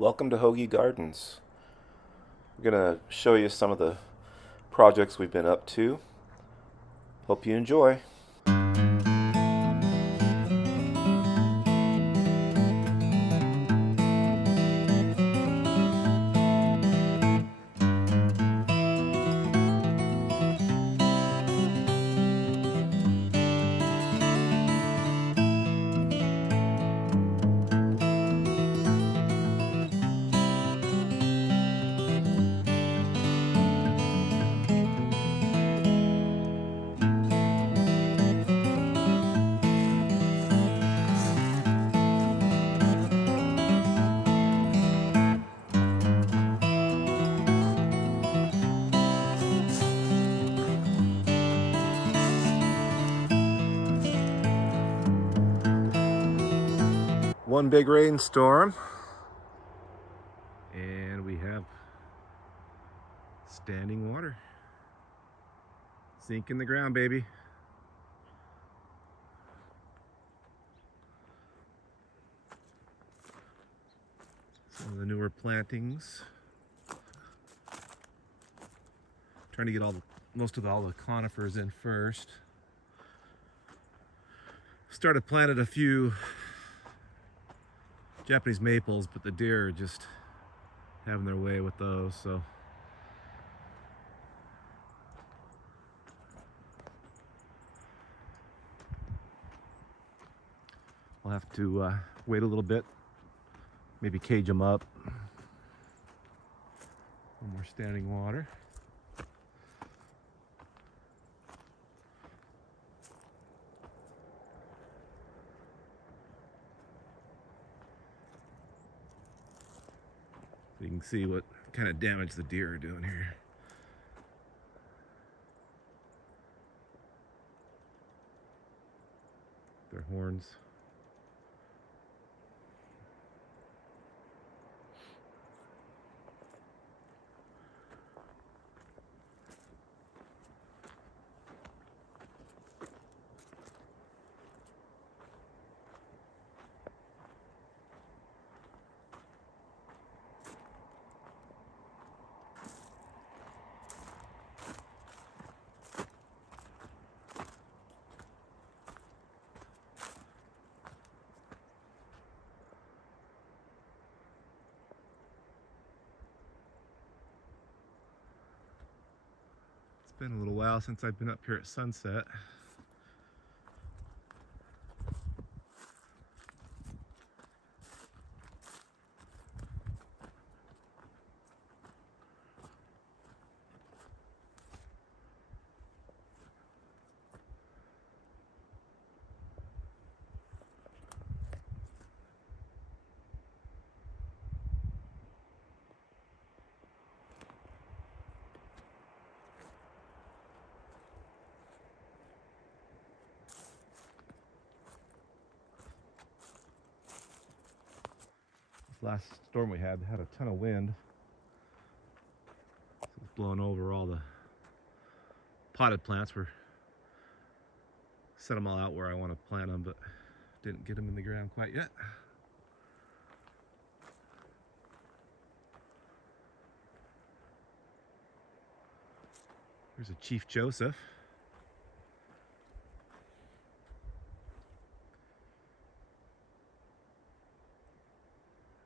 Welcome to Hogi Gardens. We're going to show you some of the projects we've been up to. Hope you enjoy. One big rainstorm, and we have standing water. Sink in the ground, baby. Some of the newer plantings. Trying to get all the conifers in first. Planted a few Japanese maples, but the deer are just having their way with those, so I'll have to wait a little bit, maybe cage them up. One more standing water. So you can see what kind of damage the deer are doing here. Their horns. It's been a little while since I've been up here at sunset. Last storm we had a ton of wind. So it's blowing over all the potted plants. We're set them all out where I want to plant them, but didn't get them in the ground quite yet. There's a Chief Joseph.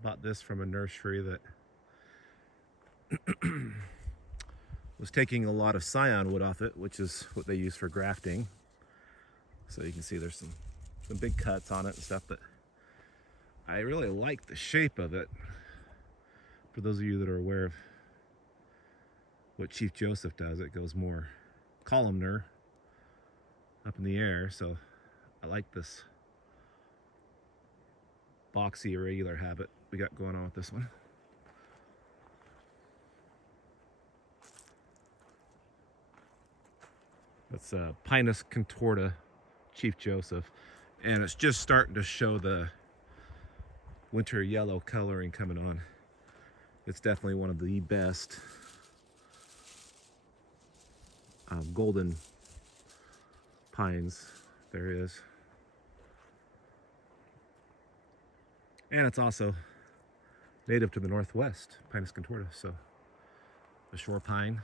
Bought this from a nursery that was taking a lot of scion wood off it, which is what they use for grafting. So you can see there's some big cuts on it and stuff, but I really like the shape of it. For those of you that are aware of what Chief Joseph does, it goes more columnar up in the air, so I like this boxy irregular habit we got going on with this one. That's Pinus contorta Chief Joseph, and it's just starting to show the winter yellow coloring coming on. It's definitely one of the best golden pines there is. And it's also native to the Northwest, Pinus contorta. So the shore pine,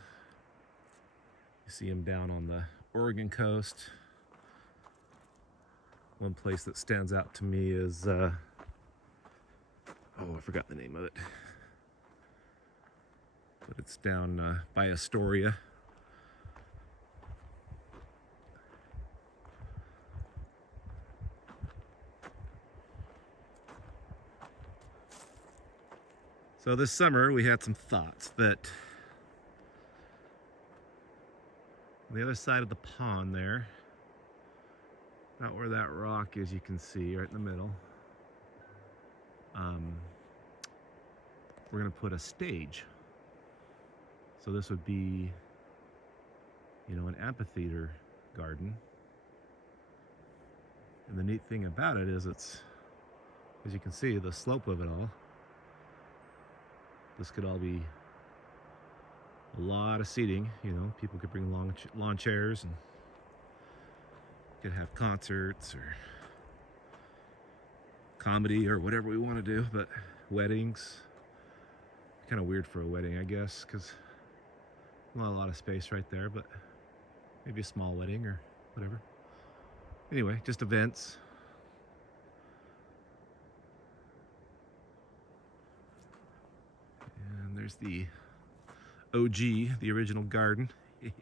you see them down on the Oregon coast. One place that stands out to me is, oh, I forgot the name of it. But it's down by Astoria. So this summer we had some thoughts that on the other side of the pond there, not where that rock is, you can see right in the middle, we're going to put a stage. So this would be, you know, an amphitheater garden. And the neat thing about it is it's, as you can see, the slope of it all. This could all be a lot of seating, you know, people could bring lawn chairs and could have concerts or comedy or whatever we want to do, but weddings, kind of weird for a wedding, I guess, because not a lot of space right there, but maybe a small wedding or whatever. Anyway, just events. And there's the OG, the original garden. The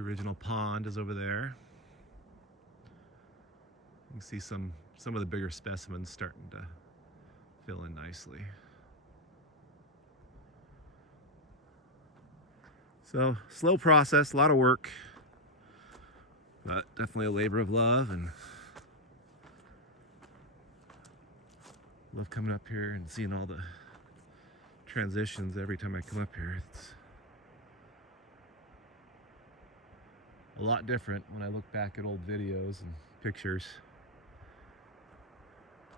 original pond is over there. You can see some of the bigger specimens starting to fill in nicely. So, slow process, a lot of work, but definitely a labor of love, and love coming up here and seeing all the transitions every time I come up here. It's a lot different when I look back at old videos and pictures.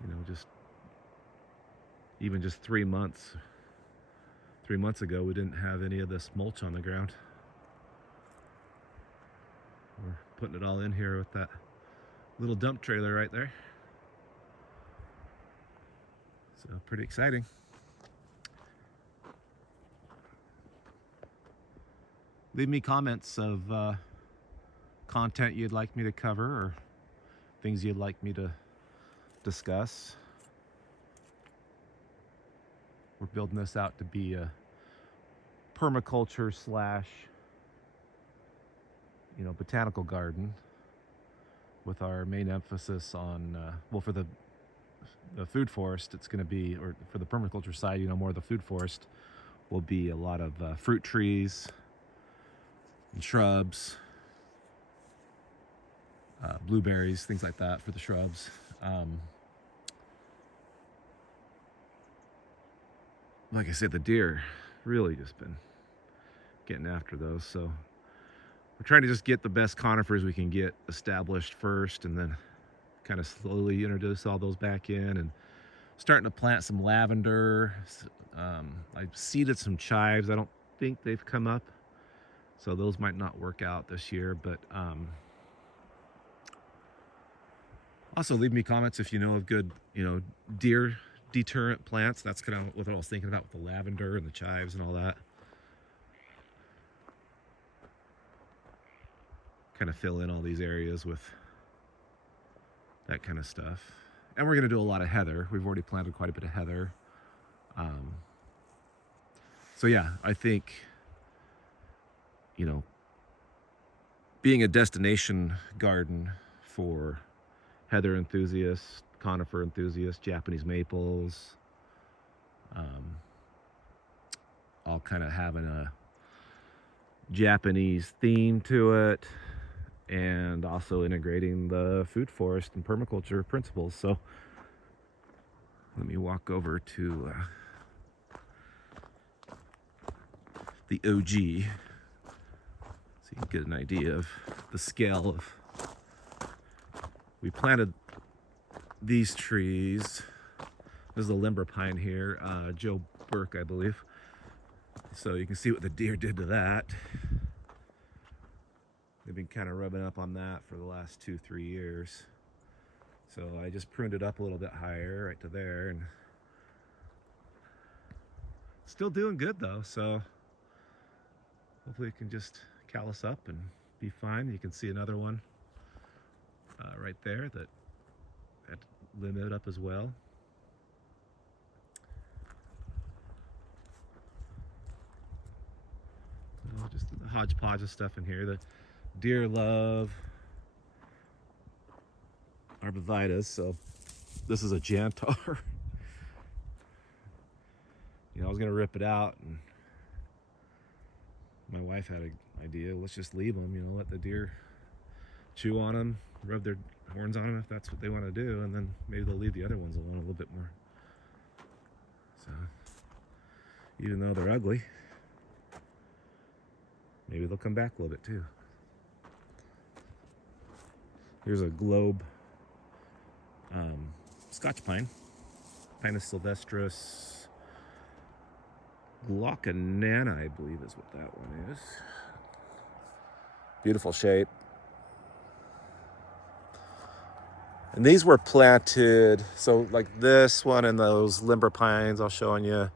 You know, even just 3 months. 3 months ago, we didn't have any of this mulch on the ground. We're putting it all in here with that little dump trailer right there. So pretty exciting. Leave me comments of content you'd like me to cover or things you'd like me to discuss. We're building this out to be a permaculture slash, you know, botanical garden with our main emphasis on, well, for the food forest, it's going to be, or for the permaculture side, you know, more of the food forest will be a lot of fruit trees and shrubs, blueberries, things like that for the shrubs. Like I said, the deer really just been getting after those. So we're trying to just get the best conifers we can get established first, and then kind of slowly introduce all those back in, and starting to plant some lavender. I seeded some chives. I don't think they've come up, so those might not work out this year, but also leave me comments if you know of good, you know, deer deterrent plants. That's kind of what I was thinking about with the lavender and the chives and all that. Kind of fill in all these areas with that kind of stuff. And we're going to do a lot of heather. We've already planted quite a bit of heather. So yeah, I think, you know, being a destination garden for heather enthusiasts, conifer enthusiasts, Japanese maples, all kind of having a Japanese theme to it, and also integrating the food forest and permaculture principles. So let me walk over to the OG so you can get an idea of the scale of. We planted these trees. This is a limber pine here, Joe Burke, I believe. So you can see what the deer did to that. They've been kind of rubbing up on that for the last 2-3 years. So I just pruned it up a little bit higher right to there, and still doing good though. So hopefully it can just callus up and be fine. You can see another one right there that had to limb it up as well. Just a hodgepodge of stuff in here. The deer love arborvitaes, so this is a jantar. I was gonna rip it out, and my wife had an idea. Let's just leave them. Let the deer chew on them, rub their horns on them if that's what they want to do, and then maybe they'll leave the other ones alone a little bit more. So even though they're ugly, maybe they'll come back a little bit too. Here's a globe Scotch pine, Pinus sylvestris glauconana, I believe is what that one is. Beautiful shape. And these were planted, so like this one and those limber pines I'll show you.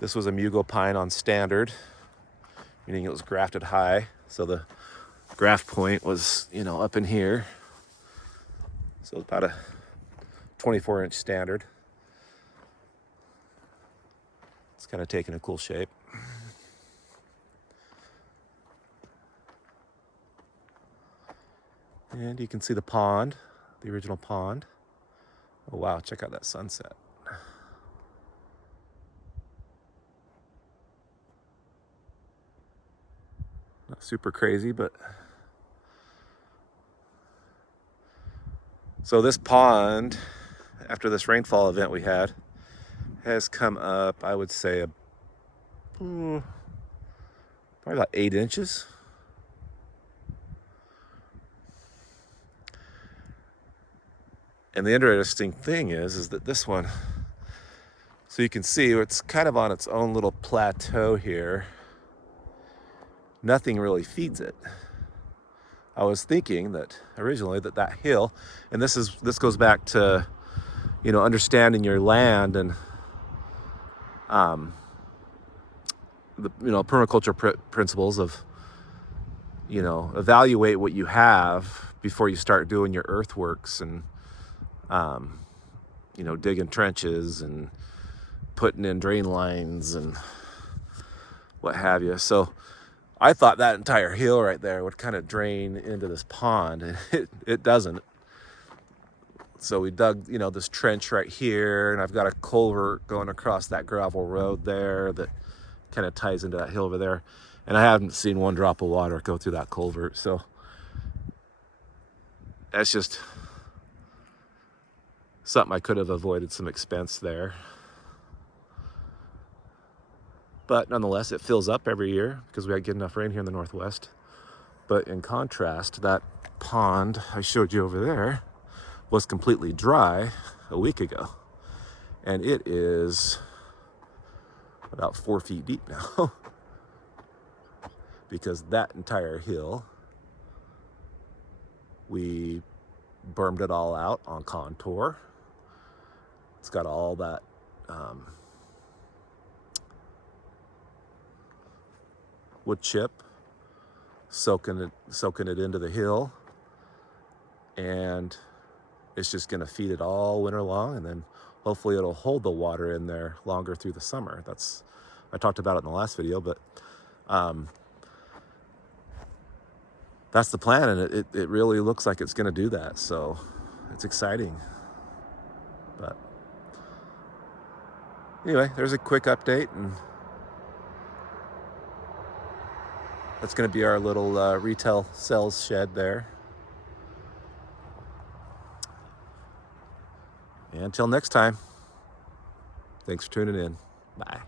This was a mugo pine on standard, meaning it was grafted high. So the graft point was, up in here. So about a 24-inch standard. It's kind of taking a cool shape. And you can see the pond, the original pond. Oh wow, check out that sunset. Not super crazy, but... So this pond, after this rainfall event we had, has come up, I would say, probably about 8 inches. And the interesting thing is that this one, so you can see it's kind of on its own little plateau here. Nothing really feeds it. I was thinking that originally that hill, and this goes back to, understanding your land and the permaculture principles of, evaluate what you have before you start doing your earthworks and digging trenches and putting in drain lines and what have you. So I thought that entire hill right there would kind of drain into this pond, and it doesn't. So we dug, this trench right here, and I've got a culvert going across that gravel road there that kind of ties into that hill over there. And I haven't seen one drop of water go through that culvert. So that's just something I could have avoided some expense there. But nonetheless, it fills up every year because we get enough rain here in the Northwest. But in contrast, that pond I showed you over there was completely dry a week ago. And it is about 4 feet deep now because that entire hill, we bermed it all out on contour. It's got all that wood chip soaking it into the hill, and it's just going to feed it all winter long, and then hopefully it'll hold the water in there longer through the summer. I talked about it in the last video, but that's the plan, and it really looks like it's going to do that. So it's exciting. But anyway, there's a quick update, and that's going to be our little retail sales shed there. And until next time, thanks for tuning in. Bye.